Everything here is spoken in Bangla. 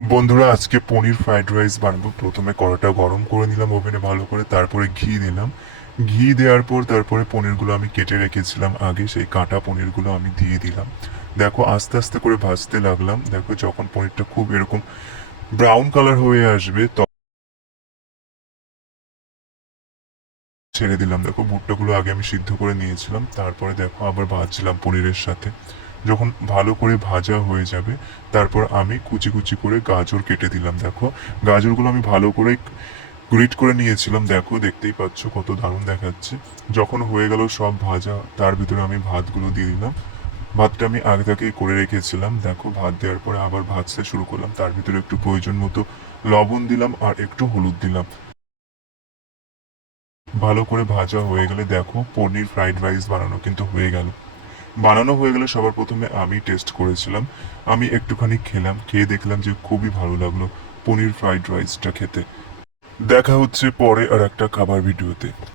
বন্ধুরা, আজকে পনির ফ্রাইড রাইস বানাবো। প্রথমে কড়াটা গরম করে নিলাম ওভেনে ভালো করে, তারপরে ঘি দিলাম। ঘি দেওয়ার পর তারপরে পনিরগুলো আমি কেটে রেখেছিলাম আগে, সেই কাটা পনিরগুলো আমি দিয়ে দিলাম। দেখো, আস্তে আস্তে করে ভাজতে লাগলাম। দেখো, যখন পনিরটা খুব এরকম ব্রাউন কালার হয়ে আসবে তখন ছেড়ে দিলাম। দেখো, ভুট্টাগুলো আগে আমি সিদ্ধ করে নিয়েছিলাম, তারপরে দেখো আবার ভাজছিলাম পনিরের সাথে। যখন ভালো করে ভাজা হয়ে যাবে তারপর আমি কুচি কুচি করে গাজর কেটে দিলাম। দেখো, গাজরগুলো আমি ভালো করে গ্রিট করে নিয়েছিলাম। দেখো, দেখতেই পাচ্ছ কত দারুণ দেখাচ্ছে। যখন হয়ে গেল সব ভাজা, তার ভিতরে আমি ভাতগুলো দিয়ে দিলাম। ভাতটা আমি আগে থেকেই করে রেখেছিলাম। দেখো, ভাত দেওয়ার পরে আবার ভাজতে শুরু করলাম। তার ভিতরে একটু প্রয়োজন মতো লবণ দিলাম আর একটু হলুদ দিলাম। ভালো করে ভাজা হয়ে গেলে দেখো, পনির ফ্রাইড রাইস বানানো কিন্তু হয়ে গেল। বানানো হয়ে গেলে সবার প্রথমে আমি টেস্ট করেছিলাম। আমি একটুখানি খেলাম, খেয়ে দেখলাম যে খুবই ভালো লাগলো পনির ফ্রাইড রাইসটা খেতে। দেখা হচ্ছে পরে আর একটা খাবার ভিডিওতে।